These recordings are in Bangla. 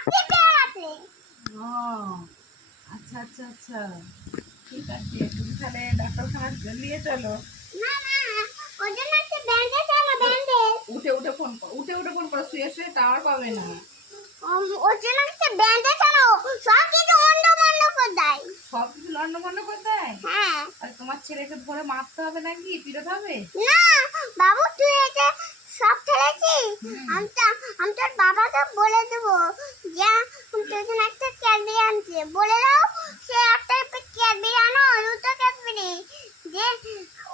ও আচ্ছা আচ্ছা আচ্ছা, ঠিক আছে, তুমি তাহলে ডাক্তারখানা নিয়ে চলো। উঠে উঠে ফোন করো, উঠে উঠে ফোন করো, শুয়ে শুয়ে টাওয়ার পাবে না। সব কিছু লন্ডভন্ড করে দেয়। আর তোমার ছেলেকে ধরে মারতে হবে নাকি, পিটাতে হবে? বাবু তুই এটা সব ফেলেছিস, আমি তোর বাবাকে বলে দেবো যে তোর জন্য একটা ক্যাডবেরি আনছে, বলে দাও সে একটা ক্যাডবেরি আনো, দুটো ক্যাডবেরি, যে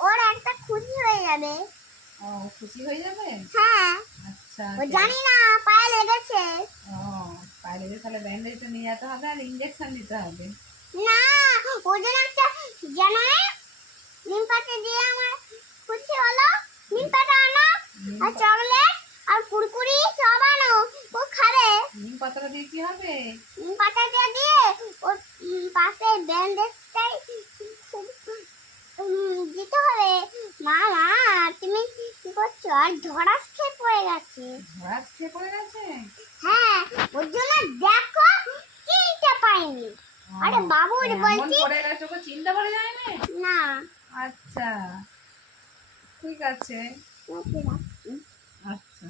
ওর একটা খুশি হয়ে যাবে। ও খুশি হয়ে যাবে। হ্যাঁ আচ্ছা ও জানি না পায়ে লেগেছে। ও পায়ে লেগে তাহলে ব্যান্ডেজটা নিয়ে যেতে হবে আর ইঞ্জেকশন দিতে হবে। না ও যেন একটা জানায় নিম পাতা দিয়ে আমার খুশি হলো, নিম পাতা আনো আর চকলেট আর কুরকুরি সব আনো, ও খাবে। নিম পাতাটা দিয়ে কি হবে? নিম পাতা দিয়ে ওর পাশে ব্যান্ডেজটাই দিতে হবে। মা মা তুমি কি করছো? আর ধরাস খেয়ে পড়ে গেছে। ধরাস খেয়ে পড়ে গেছে? হ্যাঁ ওর জন্য দেখো চিনতে পাইনি। আরে বাবু বলছি পড়ে গেছে, ওকে চিনতে পারা যায় না। না আচ্ছা ঠিক আছে। ওকে রাখছি। আচ্ছা।